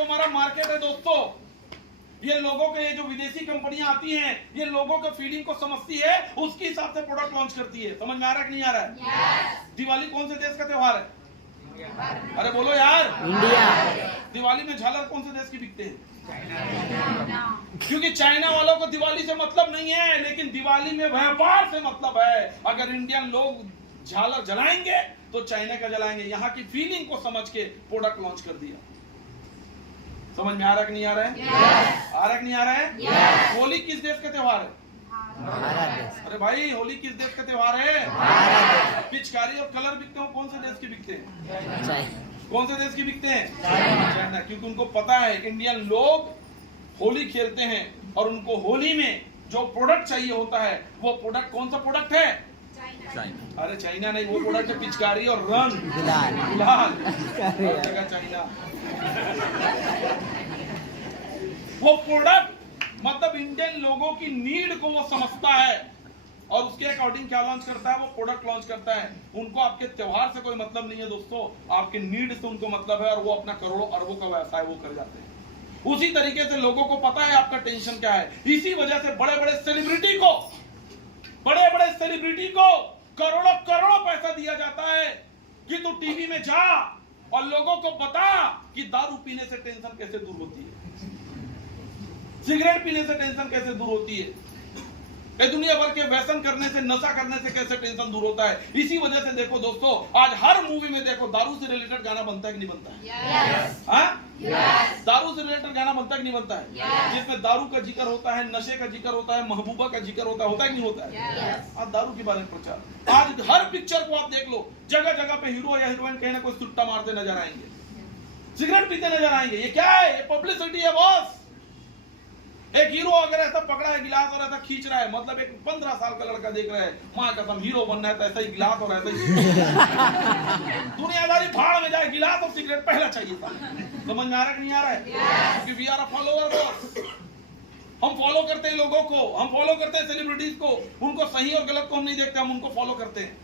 जो हमारा मार्केट है दोस्तों, ये लोगों के, ये जो विदेशी कंपनियां आती हैं, ये लोगों के फीलिंग को समझती है, उसके हिसाब से प्रोडक्ट लॉन्च करती है। समझ में आ रहा है कि नहीं आ रहा है? yes. दिवाली कौन से देश का त्योहार है? अरे बोलो यार, इंडिया। दिवाली में झालर कौन से देश की बिकते हैं? क्योंकि चाइना वालों को दिवाली से मतलब नहीं है, लेकिन दिवाली में व्यापार से मतलब है। अगर इंडियन लोग झालर जलाएंगे तो चाइना का जलाएंगे। यहाँ की फीलिंग को समझ के प्रोडक्ट लॉन्च कर दिया। समझ में आ रहा है कि नहीं आ रहा है? yes. आ रहा है कि नहीं आ रहा है? yes. होली किस देश का त्योहार है? अरे भाई, होली किस देश का त्योहार है? पिचकारी और कलर बिकते हो कौन से देश के बिकते हैं? कौन से देश के बिकते हैं? चाइना। क्योंकि उनको पता है इंडियन लोग होली खेलते हैं और उनको होली में जो प्रोडक्ट चाहिए होता है, वो प्रोडक्ट कौन सा प्रोडक्ट है? चाइना। अरे चाइना नहीं, वो प्रोडक्ट है पिचकारी और रंग, गुलाल। चाइना वो प्रोडक्ट मतलब इंडियन लोगों की नीड को वो समझता है और उसके अकॉर्डिंग क्या लॉन्च करता है? वो प्रोडक्ट लॉन्च करता है। उनको आपके त्योहार से कोई मतलब नहीं है दोस्तों, आपके नीड से उनको मतलब है और वो अपना करोड़ों अरबों का व्यवसाय वो कर जाते हैं। उसी तरीके से लोगों को पता है आपका टेंशन क्या है। इसी वजह से बड़े बड़े सेलिब्रिटी को करोड़ों करोड़ों पैसा दिया जाता है कि तू टीवी में जा और लोगों को बता कि दारू पीने से टेंशन कैसे दूर होती है, सिगरेट पीने से टेंशन कैसे दूर होती है, दुनिया भर के व्यसन करने से, नशा करने से कैसे टेंशन दूर होता है। इसी वजह से देखो दोस्तों, आज हर मूवी में देखो दारू से रिलेटेड गाना बनता है कि नहीं बनता है? yes. yes. दारू से रिलेटेड गाना बनता है कि नहीं बनता है? yes. जिसमें दारू का जिक्र होता है, नशे का जिक्र होता है, महबूबा का जिक्र होता है कि नहीं होता है? yes. आज दारू के बारे में प्रचार। आज हर पिक्चर को आप देख लो, जगह जगह पे हीरो या हीरोइन कहीं ना कोई सुट्टा मारते नजर आएंगे, सिगरेट पीते नजर आएंगे। ये क्या है? ये पब्लिसिटी है बॉस। एक हीरो अगर ऐसा पकड़ा है गिलास और ऐसा खींच रहा है, मतलब एक 15 साल का लड़का देख रहा है, माँ कसम हीरो बनना है तो ऐसा ही गिलास और ऐसा ही दुनियादारी भाड़ में जाए, गिलास और सिगरेट पहला चाहिए था। समझ में आ रहा है कि नहीं आ रहा है? क्योंकि we are a follower boss. हम फॉलो करते हैं लोगों को, हम फॉलो करते हैं सेलिब्रिटीज को। उनको सही और गलत को हम नहीं देखते, हम उनको फॉलो करते हैं।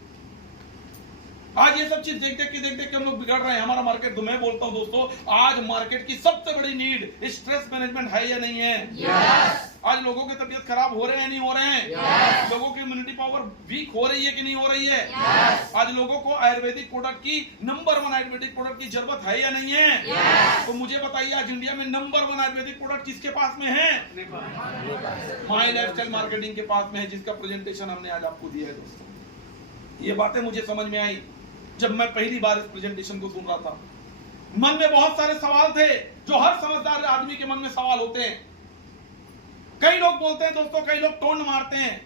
आज ये सब चीज देख देख के हम लोग बिगड़ रहे हैं। हमारा मार्केट, तो मैं बोलता हूं दोस्तों, आज मार्केट की सबसे बड़ी नीड स्ट्रेस मैनेजमेंट है या नहीं है? yes. आज लोगों की तबीयत खराब हो रहे हैं नहीं हो रहे हैं? yes. लोगों की इम्यूनिटी पावर वीक हो रही है कि नहीं हो रही है? yes. आज लोगों को आयुर्वेदिक प्रोडक्ट की, नंबर 1 आयुर्वेदिक प्रोडक्ट की जरूरत है या नहीं है? yes. तो मुझे बताइए, आज इंडिया में नंबर 1 आयुर्वेदिक प्रोडक्ट किसके पास में है? माई लाइफस्टाइल मार्केटिंग के पास में है, जिसका प्रेजेंटेशन हमने आज आपको दिया है दोस्तों। ये बातें मुझे समझ में आई जब मैं पहली बार इस प्रेजेंटेशन को सुन रहा था। मन में बहुत सारे सवाल थे जो हर समझदार आदमी के मन में सवाल होते हैं। कई लोग बोलते हैं दोस्तों, कई लोग टोन मारते हैं,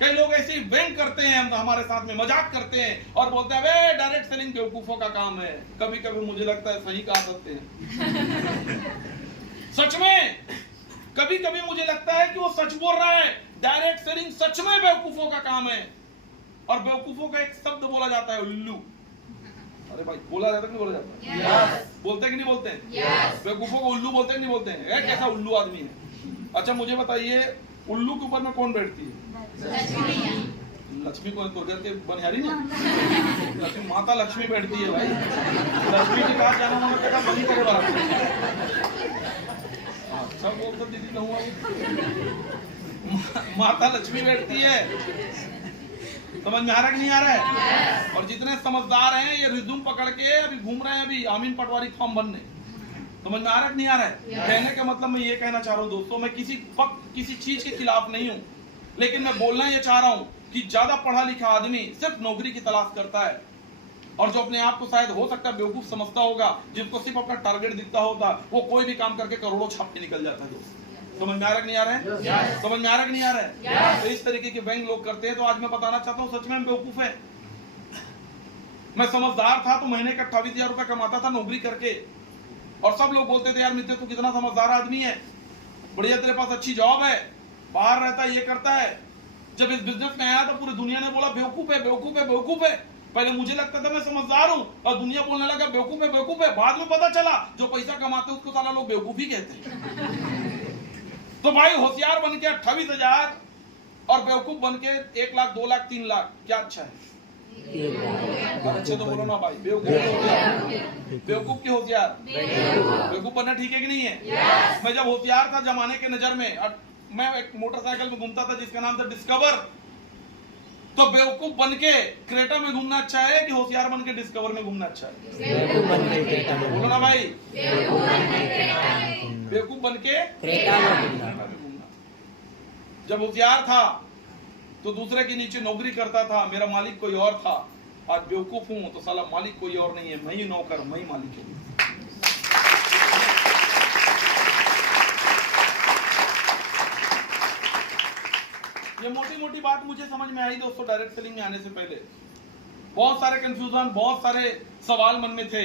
कई लोग ऐसे ही व्यंग करते हैं, हम हमारे साथ में मजाक करते हैं और बोलते हैं वे डायरेक्ट सेलिंग बेवकूफों का काम है। कभी कभी मुझे लगता है सही कहा सकते हैं। सच में कभी कभी मुझे लगता है कि वो सच बोल रहा है। डायरेक्ट सेलिंग सच में बेवकूफों का काम है। और बेवकूफों का एक शब्द बोला जाता है, उल्लू। अरे भाई, बोला जाता है कि नहीं बोला जाता? yes. बोलते कि नहीं बोलते हैं? yes. बेवकूफों को उल्लू बोलते हैं कि नहीं बोलते हैं? yes. कैसा उल्लू आदमी है। अच्छा मुझे बताइए, उल्लू के ऊपर में कौन बैठती है? लक्ष्मी को तो घर के बनिहारी ना, लक्ष्मी, माता लक्ष्मी बैठती है भाई। लक्ष्मी के पास जाना मैंने कहा वही करे बात। सब बोलते दीदी कहूँगा, माता लक्ष्मी बैठती है। समझ में आ रहा है कि नहीं आ रहा है? yes. और जितने समझदार हैं ये रिज्यूम पकड़ के अभी घूम रहे हैं, अभी आमीन पटवारी फॉर्म बनने। समझ में आ रहा है कि नहीं आ रहा है? yes. कहने का मतलब मैं ये कहना चाह रहा हूँ दोस्तों, मैं किसी चीज के खिलाफ नहीं हूँ, लेकिन मैं बोलना ये चाह रहा हूँ कि ज्यादा पढ़ा लिखा आदमी सिर्फ नौकरी की तलाश करता है, और जो अपने आप को शायद हो सकता है बेवकूफ समझता होगा, जिसको सिर्फ अपना टारगेट दिखता होगा, वो कोई भी काम करके करोड़ों छाप के निकल जाता है दोस्तों। समझ में आ रहा है कि नहीं आ रहा है? yes. समझ में आ रहा है कि नहीं आ रहा है? yes. तो इस तरीके के व्यंग लोग करते हैं। तो आज मैं बताना चाहता हूँ, सच में बेवकूफ है। मैं समझदार था तो महीने का 28,000 रुपए कमाता था नौकरी करके, और सब लोग बोलते थे यार मित्र तू कितना समझदार आदमी है, बढ़िया तेरे पास अच्छी जॉब है, बाहर रहता है, ये करता है। जब इस बिजनेस में आया तो पूरी दुनिया ने बोला बेवकूफ है, बेवकूफ है, बेवकूफ है। पहले मुझे लगता था मैं समझदार हूँ और दुनिया बोलने लगा बेवकूफ है, बेवकूफ है। बाद में पता चला जो पैसा कमाते उसको सारा लोग बेवकूफ ही कहते हैं। तो भाई होशियार बन के 28,000 और बेवकूफ बन के 1 लाख, 2 लाख, 3 लाख, क्या अच्छा है? अच्छे तो बोलो ना भाई, बेवकूफ की होशियार, बेवकूफ बनना ठीक है कि नहीं है? मैं जब होशियार था जमाने के नजर में, और मैं एक मोटरसाइकिल में घूमता था जिसका नाम था डिस्कवर, तो बेवकूफ बन के क्रेटा में घूमना अच्छा है कि होशियार बन के डिस्कवर में घूमना अच्छा है? बोलो ना भाई, बेवकूफ बन के क्रेटा में घूमना। जब होशियार था तो दूसरे के नीचे नौकरी करता था, मेरा मालिक कोई और था। आज बेवकूफ हूं तो साला मालिक कोई और नहीं है, मैं ही नौकर, मैं ही मालिक हूं। ये मोटी मोटी बात मुझे समझ में आई दोस्तों। डायरेक्ट सेलिंग में आने से पहले बहुत सारे कंफ्यूजन, बहुत सारे सवाल मन में थे।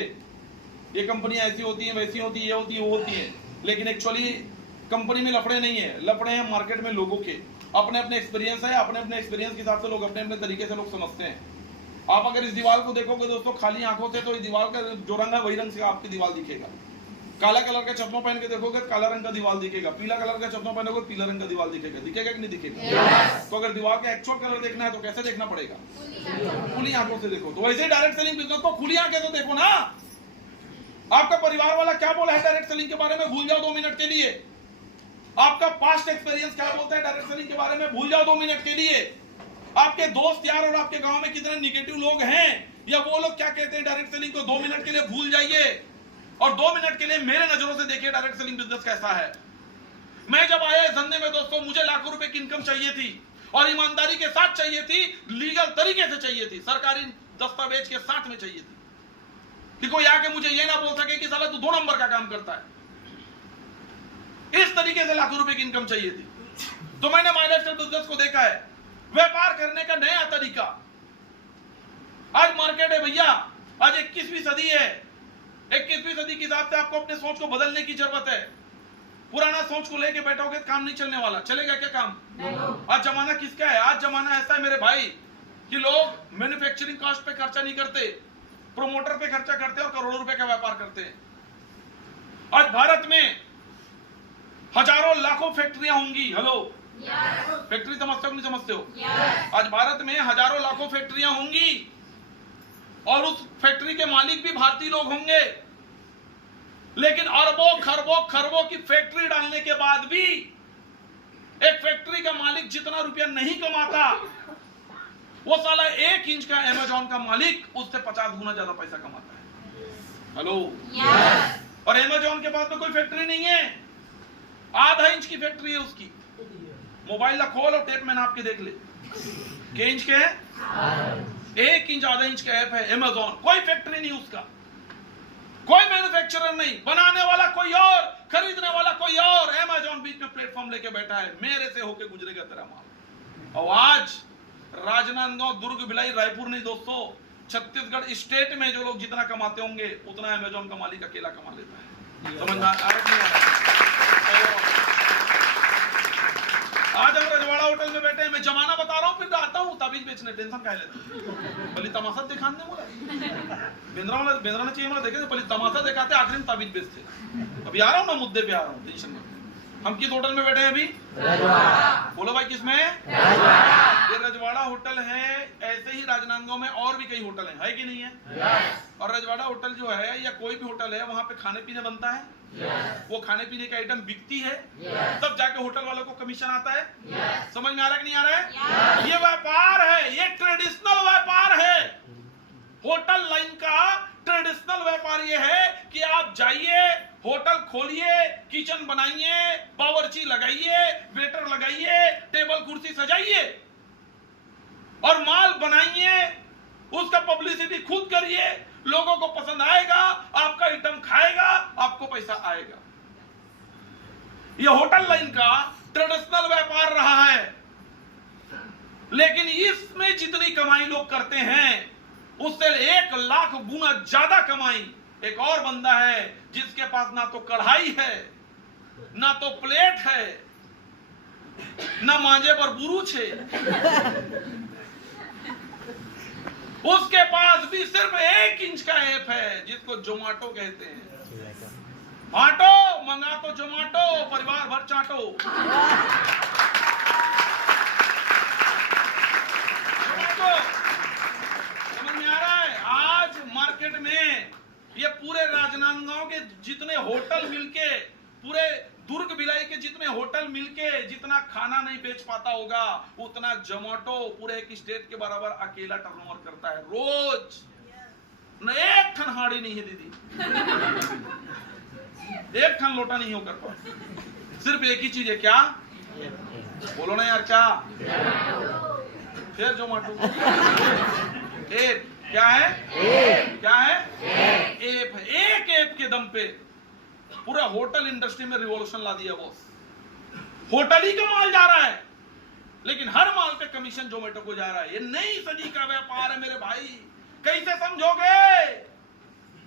ये कंपनियां ऐसी होती हैं, वैसी होती है, ये होती है, वो होती है, लेकिन एक्चुअली कंपनी में लफड़े नहीं है, लफड़े हैं मार्केट में लोगों के। अपने अपने एक्सपीरियंस है, अपने अपने एक्सपीरियंस के हिसाब से लोग अपने अपने तरीके से लोग समझते हैं। आप अगर इस दीवार को देखोगे दोस्तों खाली आंखों से, तो इस दीवार का जो रंग है वही रंग से आपकी दीवार दिखेगा। काला कलर का चश्मा पहन के देखोगे काला रंग का दीवार दिखेगा, पीला कलर का चश्मा पहनोगे पीला रंग का दीवार दिखेगा। दिखेगा कि नहीं दिखेगा? तो अगर दीवार का एक्चुअल कलर देखना है तो कैसे देखना पड़ेगा? खुली आंखों से देखो। तो वैसे डायरेक्ट सेलिंग बिजनेस को खुली आंखें से देखो ना। आपका परिवार वाला क्या बोला है डायरेक्ट सेलिंग के बारे में, भूल जाओ 2 मिनट के लिए। आपका पास्ट एक्सपीरियंस क्या बोलता है डायरेक्ट सेलिंग के बारे में, भूल जाओ 2 मिनट के लिए। आपके दोस्त यार और आपके गांव में कितने निगेटिव लोग हैं, या वो लोग क्या कहते हैं डायरेक्ट सेलिंग को 2 मिनट के लिए भूल जाइए और 2 मिनट के लिए मेरे नजरों से देखिए डायरेक्ट सेलिंग बिजनेस कैसा है। मैं जब आया इस धंधे में दोस्तों, मुझे लाखों रुपए की इनकम चाहिए थी और ईमानदारी के साथ चाहिए थी, लीगल तरीके से चाहिए थी, सरकारी दस्तावेज के साथ में चाहिए थी कि कोई आके मुझे ये ना बोल सके कि साला तू 2 नंबर का काम करता है। इस तरीके से लाखों रुपए की इनकम चाहिए थी। तो मैंने माय लाइफस्टाइल बिजनेस को देखा है, व्यापार करने का नया तरीका। आज मार्केट है भैया, आज 21वीं सदी है। 21वीं सदी के हिसाब से आपको अपने सोच को बदलने की जरूरत है। पुराना सोच को लेके बैठोगे काम नहीं चलने वाला। चलेगा क्या काम? आज जमाना किसका है? आज जमाना ऐसा है मेरे भाई कि लोग मैन्युफैक्चरिंग कॉस्ट पे खर्चा नहीं करते, प्रोमोटर पे खर्चा करते और करोड़ों रुपए का व्यापार करते हैं। आज भारत में हजारों लाखों फैक्ट्रियां होंगी। हेलो, फैक्ट्री समझते हो नहीं समझते हो? आज भारत में हजारों लाखों फैक्ट्रियां होंगी और उस फैक्ट्री के मालिक भी भारतीय लोग होंगे। लेकिन अरबों खरबों खरबों की फैक्ट्री डालने के बाद भी एक फैक्ट्री का मालिक जितना रुपया नहीं कमाता, वो साला 1 इंच का अमेज़न का मालिक उससे 50 गुना ज्यादा पैसा कमाता है। हेलो, और अमेज़न के पास में कोई फैक्ट्री नहीं है, ½ इंच की फैक्ट्री है उसकी। मोबाइल ला खोल और टेप में नाप के देख ले, के इंच के है? 1 इंच ½ इंच का ऐप है अमेज़न। कोई फैक्ट्री नहीं उसका, कोई मैन्युफैक्चरर नहीं, बनाने वाला कोई और, खरीदने वाला कोई और। अमेज़न बीच में प्लेटफॉर्म लेके बैठा है, मेरे से होके गुजरेगा तेरा माल। और आज राजनांदगांव, दुर्ग, भिलाई, रायपुर नहीं दोस्तों, छत्तीसगढ़ स्टेट में जो लोग जितना कमाते होंगे उतना अमेज़न का मालिक अकेला कमा लेता है। समझ में आ रहा है? आज हम रजवाड़ा होटल में बैठे हैं, मैं जमाना बता रहा हूँ, फिर आता हूँ ताबीज बेचने। टेंशन काहे लेते? पहले तमाशा दिखाने बोला बेंद्रा ने चाहिए देखे थे, पहले तमाशा दिखाते, आखिरी में ताबीज बेचते। अभी आ रहा हूँ मैं, मुद्दे पे आ रहा हूँ, टेंशन मत। हम किस होटल में बैठे हैं अभी? बोलो भाई किसमें? ये रजवाड़ा होटल है। ऐसे ही राजनांदगांव में और भी कई होटल है कि नहीं है? और रजवाड़ा होटल जो है या कोई भी होटल है, वहां पे खाने पीने बनता है। वो खाने पीने का आइटम बिकती है, तब जाके होटल वालों को कमीशन आता है। समझ में आ रहा है कि नहीं आ रहा है? ये व्यापार है, ये ट्रेडिशनल व्यापार है। होटल लाइन का ट्रेडिशनल व्यापार ये है कि आप जाइए, होटल खोलिए, किचन बनाइए, बावर्ची लगाइए, वेटर लगाइए, टेबल कुर्सी सजाइए और माल बनाइए, उसका पब्लिसिटी खुद करिए, लोगों को पसंद आएगा, आपका आइटम खाएगा, आपको पैसा आएगा। यह होटल लाइन का ट्रेडिशनल व्यापार रहा है। लेकिन इसमें जितनी कमाई लोग करते हैं उससे 1 लाख गुना ज्यादा कमाई एक और बंदा है जिसके पास ना तो कढ़ाई है, ना तो प्लेट है, ना मांझे पर बुरुच है। उसके पास भी सिर्फ 1 इंच का ऐप है जिसको जोमाटो कहते हैं। बांटो, मंगा तो जोमाटो, परिवार भर चाटो। मार्केट में ये पूरे राजनांदगांव के जितने होटल मिलके, पूरे दुर्ग भिलाई के जितने होटल मिलके जितना खाना नहीं बेच पाता होगा, उतना जोमेटो पूरे एक स्टेट के बराबर अकेला टर्नओवर करता है रोज। न एक ठन हाड़ी नहीं है दीदी, एक ठन लोटा नहीं हो कर पाता। सिर्फ एक ही चीज है, क्या बोलो ना यार, क्या फिर जोमेटो क्या है, क्या है, ऐप है। एक ऐप के दम पे पूरा होटल इंडस्ट्री में रिवॉल्यूशन ला दिया बॉस। होटल ही का माल जा रहा है, लेकिन हर माल पे कमीशन जोमेटो को जा रहा है। ये नई सदी का व्यापार है मेरे भाई, कैसे समझोगे?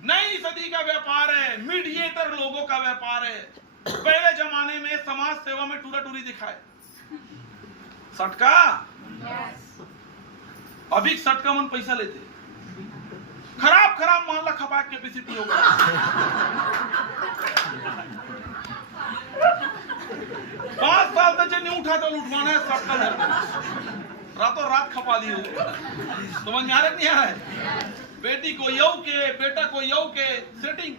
नई सदी का व्यापार है, मीडिएटर लोगों का व्यापार है। पहले जमाने में समाज सेवा में टूरा टूरी दिखाए सटका, अभी सटका मन पैसा लेते, खराब खराब मामला खपा कैपेसिटी होगा। 5 साल तक नहीं उठा तो लुटवाना है सटका, रातों रात खपा दी हो। समझ में आ रहा नहीं आ रहा है? बेटी को यऊ के, बेटा को यऊ के सेटिंग,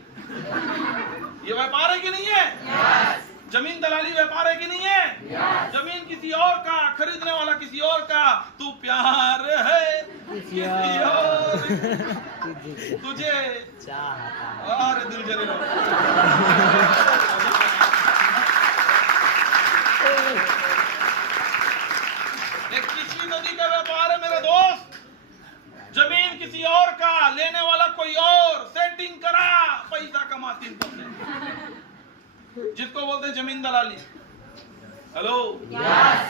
ये व्यापार है कि नहीं है? जमीन दलाली व्यापार है कि नहीं है? जमीन किसी और का, खरीदने वाला किसी और का, तू प्यार है किसी और तुझे अरे दिल जले। एक किसी नदी का व्यापार है मेरे दोस्त, जमीन किसी और का, लेने वाला कोई और, सेटिंग करा, पैसा कमा 3%, जिसको बोलते हैं जमीन दलाली। हेलो,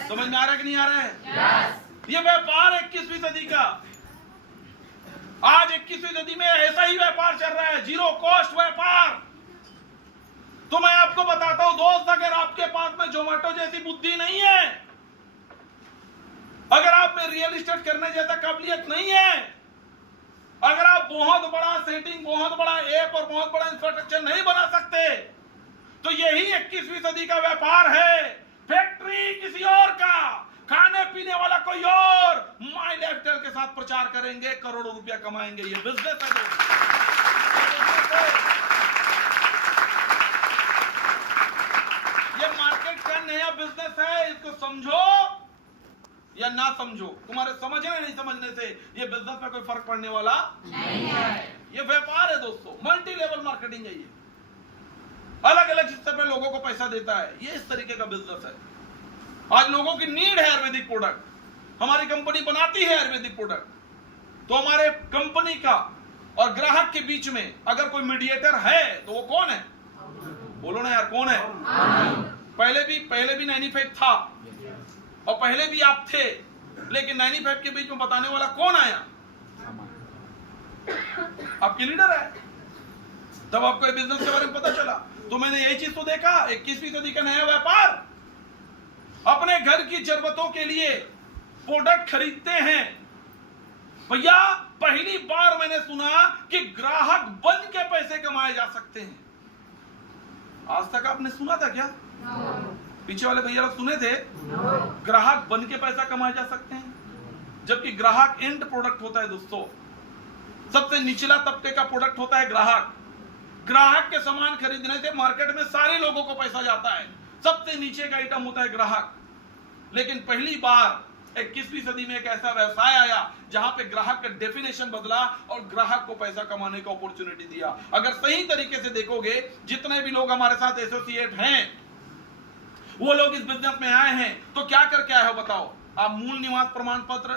समझ में आ रहा है कि नहीं आ रहा है? ये व्यापार 21वीं सदी का। आज 21वीं सदी में ऐसा ही व्यापार चल रहा है, जीरो कॉस्ट व्यापार। तो मैं आपको बताता हूं दोस्त, अगर आपके पास में जोमेटो जैसी बुद्धि नहीं है, अगर आप में रियल एस्टेट करने जैसा काबिलियत नहीं है, अगर आप बहुत बड़ा सेटिंग, बहुत बड़ा ऐप और बहुत बड़ा इंफ्रास्ट्रक्चर नहीं बना सकते, तो यही 21वीं सदी का व्यापार है। फैक्ट्री किसी और का, खाने पीने वाला कोई और, माई लाइफस्टाइल के साथ प्रचार करेंगे, करोड़ों रुपया कमाएंगे। ये बिजनेस है। ये मार्केट का नया बिजनेस है, इसको समझो या ना समझो, तुम्हारे समझने नहीं समझने से ये बिजनेस में कोई फर्क पड़ने वाला नहीं है। ये व्यापार है दोस्तों, मल्टी लेवल मार्केटिंग है। ये अलग अलग हिस्से पे लोगों को पैसा देता है, ये इस तरीके का बिजनेस है। आज लोगों की नीड है आयुर्वेदिक प्रोडक्ट, हमारी कंपनी बनाती है आयुर्वेदिक प्रोडक्ट, तो हमारे कंपनी का और ग्राहक के बीच में अगर कोई मीडिएटर है तो वो कौन है? बोलो ना यार, कौन है? पहले भी 95 था और पहले भी आप थे, लेकिन 95 के बीच में बताने वाला कौन आया? आपके लीडर है। तब आपको ये बिजनेस के बारे में पता चला। तो मैंने ये चीज तो देखा, 21वीं सदी का नया व्यापार, अपने घर की जरूरतों के लिए प्रोडक्ट खरीदते हैं। भैया पहली बार मैंने सुना कि ग्राहक बन के पैसे कमाए जा सकते हैं। आज तक आपने सुना था क्या? पीछे वाले भैया लोग सुने थे ग्राहक बन के पैसा कमाए जा सकते हैं, जबकि ग्राहक एंड प्रोडक्ट होता है दोस्तों। सबसे निचला तबके का प्रोडक्ट होता है ग्राहक। ग्राहक के सामान खरीदने से मार्केट में सारे लोगों को पैसा जाता है, सबसे नीचे का आइटम होता है ग्राहक। लेकिन पहली बार 21वीं सदी में एक ऐसा व्यवसाय आया जहां पे ग्राहक का डेफिनेशन बदला और ग्राहक को पैसा कमाने का अपॉर्चुनिटी दिया। अगर सही तरीके से देखोगे, जितने भी लोग हमारे साथ एसोसिएट हैं, वो लोग इस बिजनेस में आए हैं तो क्या करके आए हो बताओ? आप मूल निवास प्रमाण पत्र,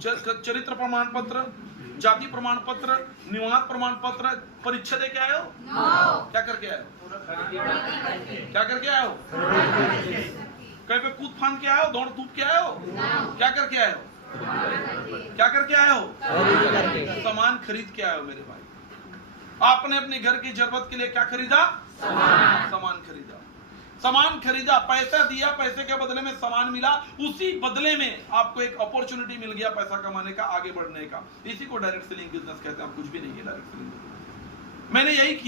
चरित्र प्रमाण पत्र, जाति प्रमाण पत्र, निवास प्रमाण पत्र, परीक्षा दे के आए हो? क्या करके आए हो? क्या करके आए हो? कहीं पे कूद फान के आए हो? दौड़ कूद के आए हो? क्या करके आए हो? क्या करके आए हो? सामान खरीद के आए हो मेरे भाई। आपने अपने घर की जरूरत के लिए क्या खरीदा? सामान खरीदा। सामान खरीदा, पैसा दिया, पैसे के बदले में सामान मिला, उसी बदले में आपको एक अपॉर्चुनिटी मिल गया पैसा कमाने का, आगे बढ़ने का। इसी को डायरेक्ट सेलिंग बिजनेस कहते हैं। आप कुछ भी नहीं है डायरेक्ट सेलिंग। मैंने यही किया।